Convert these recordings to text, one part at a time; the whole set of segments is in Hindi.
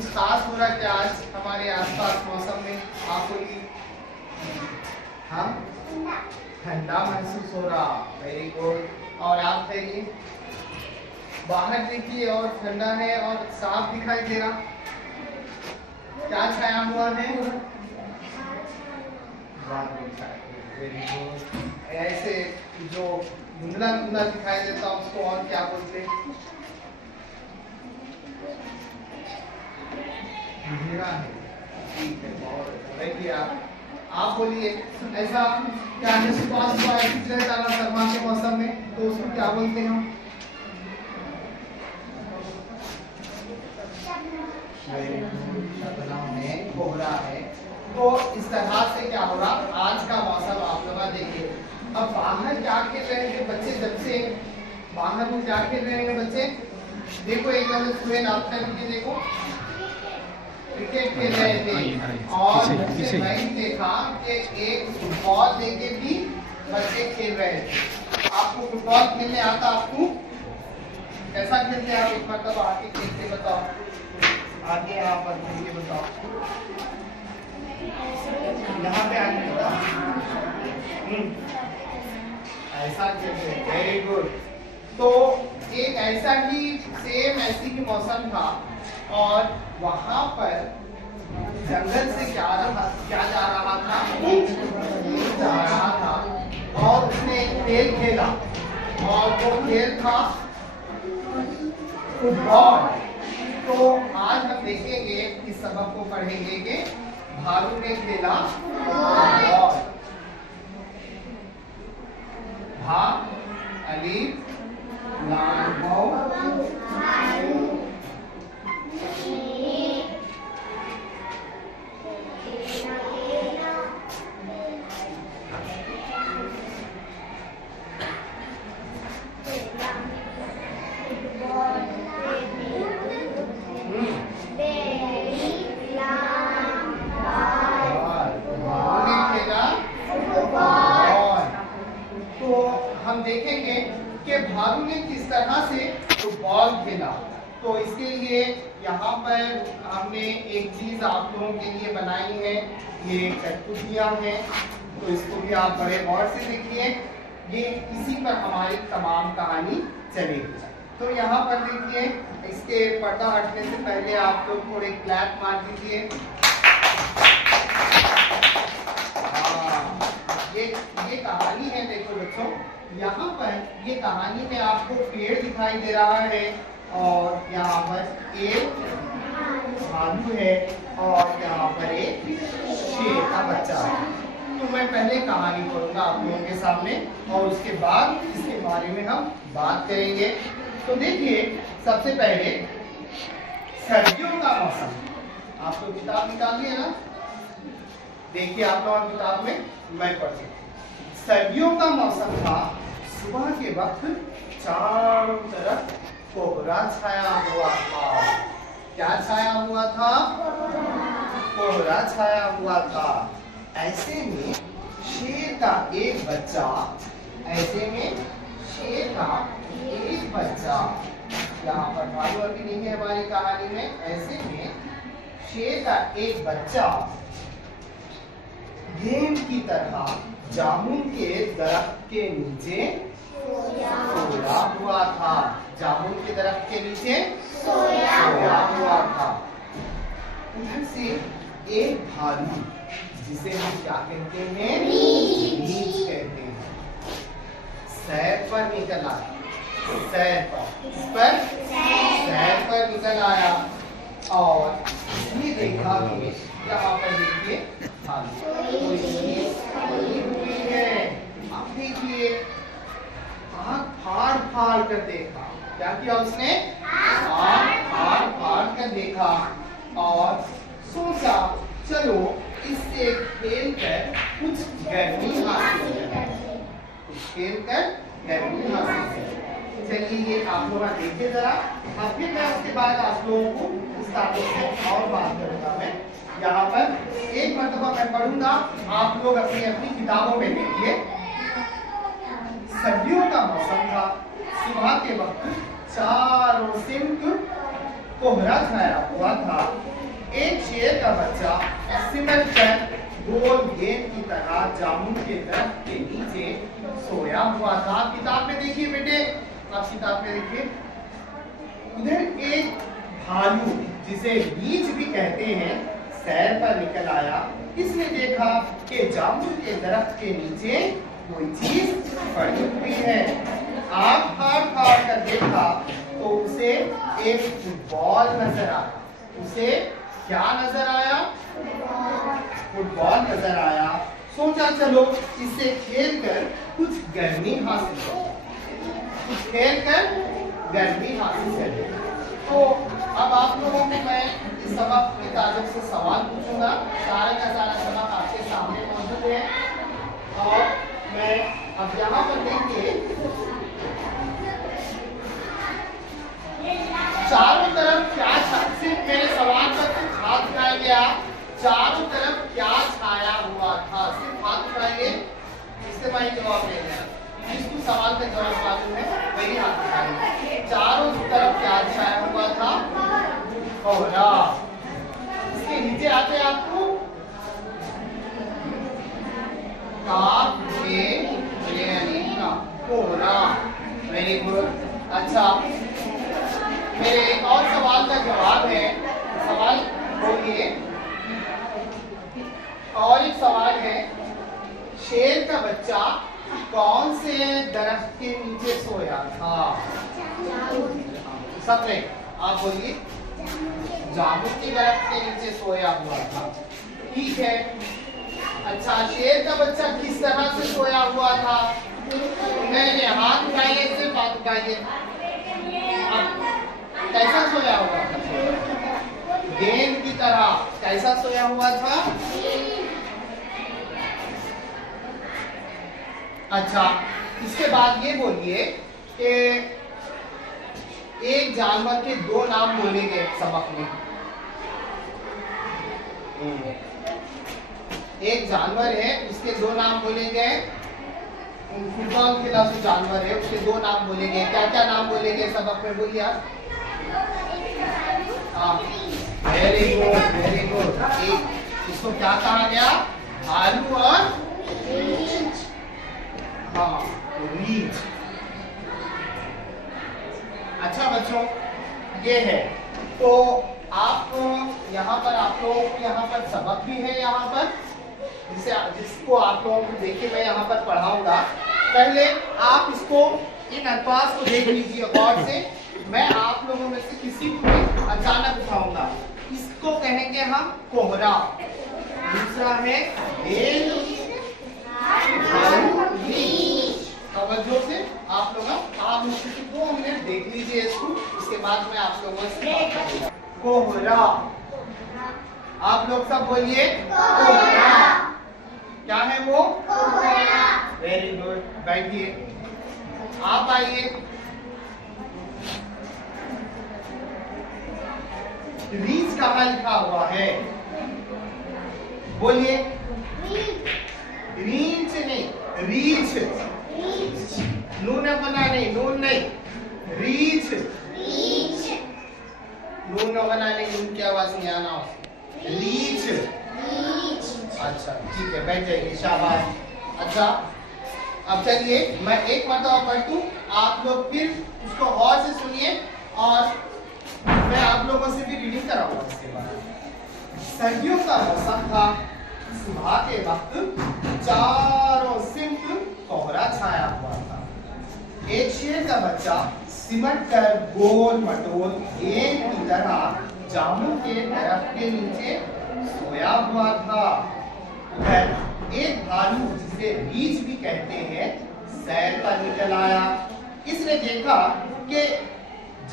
कुछ खास हो रहा है क्या आज हमारे आसपास मौसम में? आप बोलिए। हम ठंडा महसूस हो रहा। Very good. और आप कहिए। बाहर देखिए और ठंडा है और साफ दिखाई दे रहा। क्या छाया हुआ है? Very good. ऐसे जो धुंधला धुंधला दिखाई देता उसको और क्या बोलते हैं? अंधेरा है। ठीक है, बहुत अच्छा। देखिए आप बोलिए। ऐसा क्या आसपास रहता है शर्मा के मौसम में, तो उसको क्या बोलते हैं हम? कोहरा है। तो इस तरह से क्या हो रहा आज का मौसम आप लोग देखिए। अब बाहर क्या खेल रहे हैं बच्चे? जब से बाहर में क्या खेल रहे हैं बच्चे? देखो एक नजर सुबह नाश्ता कीजिए। देखो क्रिकेट खेल रहे थे और मैंने देखा कि एक फुटबॉल लेके भी बच्चे खेल रहे थे। आपको फुटबॉल खेलने आता? आपको कैसा खेलते हैं आप? एक बार तब आके खेलते बताओ। आगे यहाँ पर खेल बताओ। यहाँ पे आगे बताओ। ऐसा खेलते हैं। Very good. तो एक ऐसा ही सेम ऐसी ही मौसम था और वहां पर जंगल से क्या जा रहा था? जा रहा था और उसने एक खेल खेला और वो खेल था फुटबॉल। तो आज हम देखेंगे इस सबक को पढ़ेंगे कि भालू ने खेला फुटबॉल। भा अलीफ लाम वाव हम देखेंगे कि भालू ने किस तरह से फुटबॉल खेला। तो इसके लिए यहाँ पर हमने एक चीज आप लोगों के लिए बनाई है। ये कठपुतलियाँ हैं, तो इसको भी आप बड़े गौर से देखिए। ये इसी पर हमारी तमाम कहानी चलेगी। तो यहाँ पर देखिए, इसके पर्दा हटने से पहले आप लोग थोड़े क्लैप मार दीजिए। ये कहानी है। देखो बच्चों, यहाँ पर ये कहानी में आपको पेड़ दिखाई दे रहा है और यहाँ पर एक भालू है और यहाँ पर एक शेर का बच्चा है। तो मैं पहले कहानी पढ़ूंगा आप लोगों के सामने और उसके बाद इसके बारे में हम बात करेंगे। तो देखिए, सबसे पहले सर्दियों का मौसम। आप लोग किताब निकालिए ना। देखिए आप लोग किताब में, मैं पढ़ती हूँ। सर्दियों का मौसम था। सुबह के वक्त चारों तरफ कोहरा छाया हुआ था। क्या छाया हुआ था? कोहरा छाया हुआ था। ऐसे में शेर का एक बच्चा, यहाँ पर भालू अभी नहीं है हमारी कहानी में। ऐसे में शेर का एक बच्चा गेंद की तरह जामुन के दरख्त के नीचे सोया हुआ था। जामुन के दरख्त के नीचे सोया हुआ था। उधर से एक भालू, जिसे हम क्या कहते हैं? रीछ कहते हैं, सैर पर निकल आया। सैर पर निकल आया और ये देखा कि यहाँ पर देखिए भालू हुई है। अब देखिए, आँख फाड़ कर देखा। क्या किया उसने? आँख फाड़ कर देखा और सोचा चलो इससे खेल कर कुछ गर्मी हासिल करें। चलिए ये आप लोग देखिए जरा। अब फिर मैं उसके बाद आप लोगों को इस टॉपिक से और बात करूंगा। मैं यहाँ पर एक मरतबा मैं पढ़ूंगा, आप लोग अपनी अपनी किताबों में देखिए। सर्दियों का मौसम था। सुबह के वक्त चारों सिमत कोहरा छाया हुआ था एक शेर का बच्चा सिमट कर गोल गेंद की तरह जामुन के दरख्त के नीचे सोया हुआ था। किताब में देखिए बेटे, आप किताब में देखिए, उधर एक भालू जिसे रीछ भी कहते हैं सैर पर निकल आया। इसने देखा कि जामुन के दरख्त के नीचे कोई चीज पड़ी हुई है। आँख फाड़ कर देखा तो उसे एक फुटबॉल नजर आया। उसे क्या नजर आया? फुटबॉल नजर आया। सोचा चलो इससे खेलकर कुछ गर्मी हासिल करो, कुछ खेलकर गर्मी हासिल करें। तो अब आप लोगों को मैं इस सबक के ताल्लुक से सवाल पूछूंगा। सारा का सारा सबक आपके सामने मौजूद है और मैं अब यहाँ पर देखिए चारों तरफ क्या सिर्फ मेरे सवाल पर सिर्फ हाथ उठाएंगे आप। चारों तरफ क्या छाया हुआ था? सिर्फ हाथ उठाएंगे, इससे मैं जवाब देंगे। जिसको सवाल का जवाब मालूम है वही हाथ उठाएंगे। चारों तरफ क्या छाया हुआ था? कोहरा। इसके नीचे आते आपको कोहरा। Very good. अच्छा, मेरे एक और सवाल का जवाब है। सवाल बोलिए। और एक सवाल है, शेर का बच्चा कौन से दरख्त के नीचे सोया था? सबने आप बोलिए। जामुन के दरख्त के नीचे सोया हुआ था। ठीक है। अच्छा, शेर का बच्चा किस तरह से सोया हुआ था? नहीं, हाथ उठाइए, सिर्फ हाथ उठाइए। कैसा सोया हुआ था? गेंद की तरह। कैसा सोया हुआ था? अच्छा, इसके बाद ये बोलिए कि एक जानवर के दो नाम बोले गए सबक में। एक जानवर है, उसके दो नाम बोले गए। फुटबॉल खेला जो जानवर है उसके दो नाम बोले गए। क्या क्या नाम बोले गए सबक में? बोलिए आप। Very good, very good. एक इसको क्या कहा गया? आलू और हाँ, रीछ। अच्छा बच्चों, ये है। तो आप यहाँ पर आप लोगों को यहाँ पर सबक भी है यहाँ पर जिसको आप लोगों को देखिए मैं यहाँ पर पढ़ाऊंगा। पहले आप इसको इन अल्फाज को देख लीजिए गौर से। मैं आप लोगों में से किसी को भी अचानक उठाऊंगा। इसको कहेंगे हम कोहरा। दूसरा है तवज्जो से आप लोग आप 2 मिनट देख लीजिए इसको। इसके बाद मैं आप लोगों से बात करूंगा। कोहरा। आप लोग सब बोलिए कोहरा। क्या है वो? कोहरा। Very good. बैठिए। आप आइए। रीछ कहाँ लिखा हुआ है? बोलिए। रीछ नहीं, रीछ। नून बना नहीं, नून नहीं, रीछ। नून बना नहीं, नून की आवाज नहीं आना उसकी। रीछ। अच्छा ठीक है, बैठ जाइए। शाबाश। अच्छा, अब चलिए मैं एक मरतबा पढ़ दूं, आप लोग फिर उसको गौर से सुनिए और मैं आप लोगों से भी रीडिंग कराऊंगा इसके बाद। सर्दियों का मौसम था। सुबह के वक्त चारों सिमत कोहरा छाया हुआ था। एक शेर का बच्चा सिमट कर गोल मटोल गेंद की तरह जामुन के दरख्त के नीचे सोया हुआ था। उधर एक भालू जिसे रीछ भी कहते हैं सैर पर निकल आया। इसने देखा कि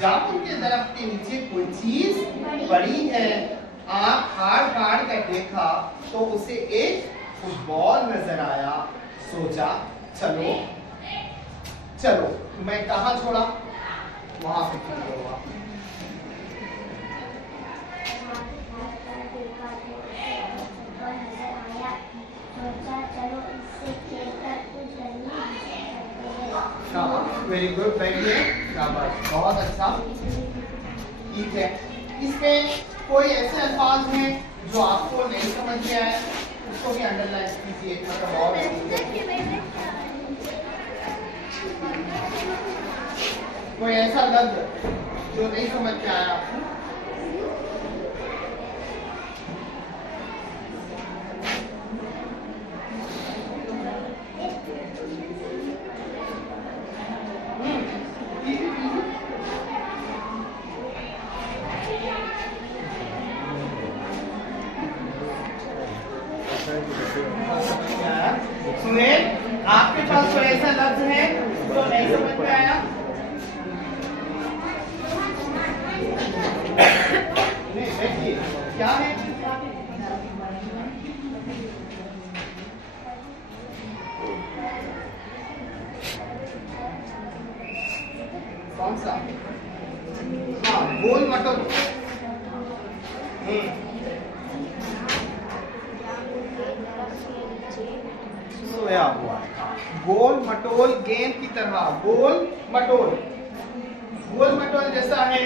जामुन के दरख्त के नीचे कोई चीज पड़ी है। आँख फाड़ कर देखा तो उसे एक फुटबॉल नजर आया। सोचा चलो चलो, मैं कहाँ छोड़ा? वहां पे हुआ। वेरी गुड, बैठिए। शाबाश, बहुत अच्छा। ठीक है, इसमें कोई ऐसे अल्फाज हैं जो आपको नहीं समझ में आए, उसको भी अंडरलाइन कीजिए, मतलब और कोई ऐसा लफ्ज जो नहीं समझ में आया आपको, सुने आपके पास कोई ऐसा लफ्ज है जो नहीं समझ में आया? नहीं, देखिए क्या है, कौन सा? हाँ, गोल मटोल। सोया हुआ, गोल मटोल गेंद की तरह, गोल मटोल, गोल मटोल जैसा है।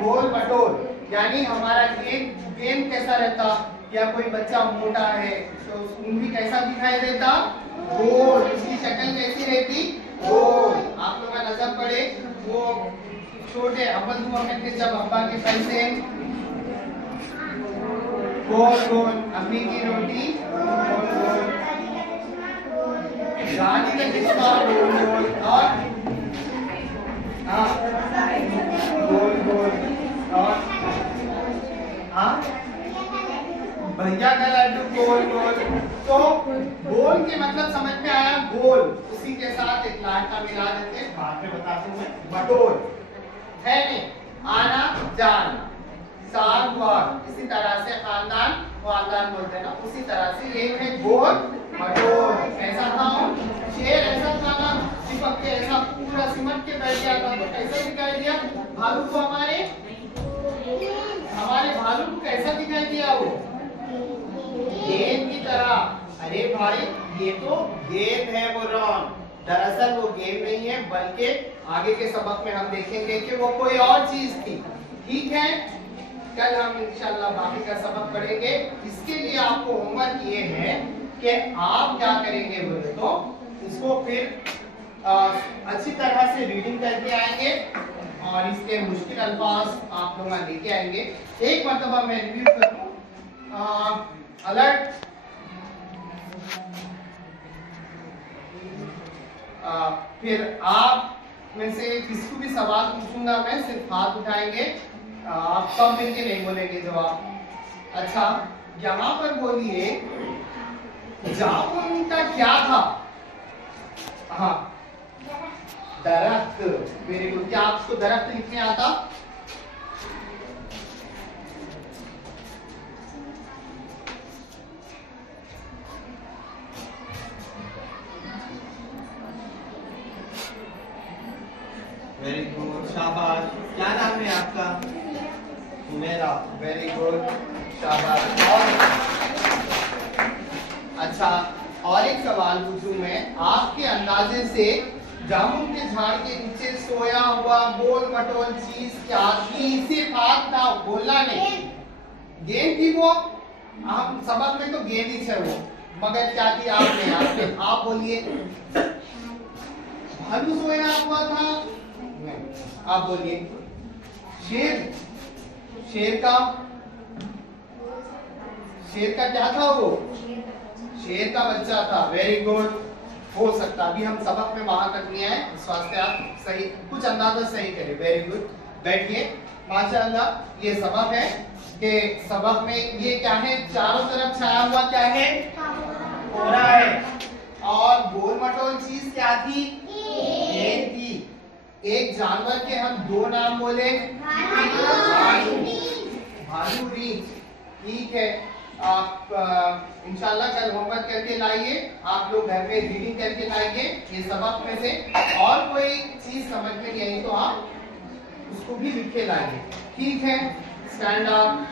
गोल मटोल यानी हमारा गेंद कैसा रहता, या कोई बच्चा मोटा है तो उंगली कैसा दिखाई देता, गोल, उसकी शक्ल कैसी रहती, गोल। आप लोग का नजर पड़े वो छोटे अव्वल हुआ करते जब अब्बा के पैसे गोल गोल, अम्मी की रोटी गोल गोल, रानी का रिश्ता गोल गोल, और गोल गोल, और भैया का लड्डू गोल गोल। तो गोल के मतलब समझ में आया, गोल। उसी के साथ एक लाट का मिला देते हैं, बाद में बताता हूँ मैं। मटोल है नहीं, आना जाना, साग वाग, इसी तरह से खानदान वानदान बोलते हैं ना, उसी तरह से ये है गोल मटोल। कैसा था शेर, ऐसा था ना चिपक के, ऐसा पूरा सिमट के बैठ गया था, तो कैसे दिखाई दिया भालू को, हमारे भालू को कैसा दिखाई दिया, वो गेंद की तरह। अरे भाई ये तो गेंद है वो रॉन, दरअसल वो गेंद नहीं है, बल्कि आगे के सबक में हम देखेंगे कि वो कोई और चीज थी। ठीक है, कल हम इंशाल्लाह बाकी का सबक पढ़ेंगे। इसके लिए आपको होमवर्क ये है कि आप क्या करेंगे बोले तो इसको फिर अच्छी तरह से रीडिंग करके आएंगे और इसके मुश्किल अल्फाज आप लोग लेके आएंगे। एक मरतबा मैं रिव्यू करूं, अलर्ट, फिर आप में से किसी को भी सवाल पूछूंगा मैं, सिर्फ हाथ उठाएंगे, आप सब मिलके नहीं बोलेंगे जवाब। अच्छा, यहाँ पर बोलिए जामुन का क्या था? हाँ, दरख्त। Very good. क्या आपको दरख्त लिखने आता? वेरी गुड, शाबाश। क्या नाम है आपका? मेरा। वेरी गुड, शाबाश। और अच्छा, और एक सवाल पूछूं मैं, आपके अंदाजे से जामुन के झाड़ के नीचे सोया हुआ गोल मटोल चीज क्या थी? सिर्फ हाथ ना, बोलना नहीं। गेंद थी वो, हम सबक में तो गेंद ही है वो, मगर क्या थी? आपने आप बोलिए। भालू सोया हुआ था? नहीं, आप बोलिए। शेर, शेर का क्या था वो? शेर का बच्चा था। वेरी गुड, हो सकता, अभी हम सबक में वहां तक नहीं आए, इस वास्ते आप सही कुछ अंदाजा सही करें। वेरी गुड, बैठिए। माशाअल्लाह, ये सबक है कि सबक में ये क्या है, चारों तरफ छाया हुआ क्या है? कोहरा है। और गोल मटोल चीज क्या थी? गेंद थी। एक जानवर के हम दो नाम बोले, भालू, रीछ। ठीक है, आप इंशाल्लाह कल होमवर्क करके लाइए, आप लोग घर में रीडिंग करके लाइए ये सबक में से, और कोई चीज समझ में नहीं आई तो आप उसको भी लिख के लाइए। ठीक है, स्टैंड अप।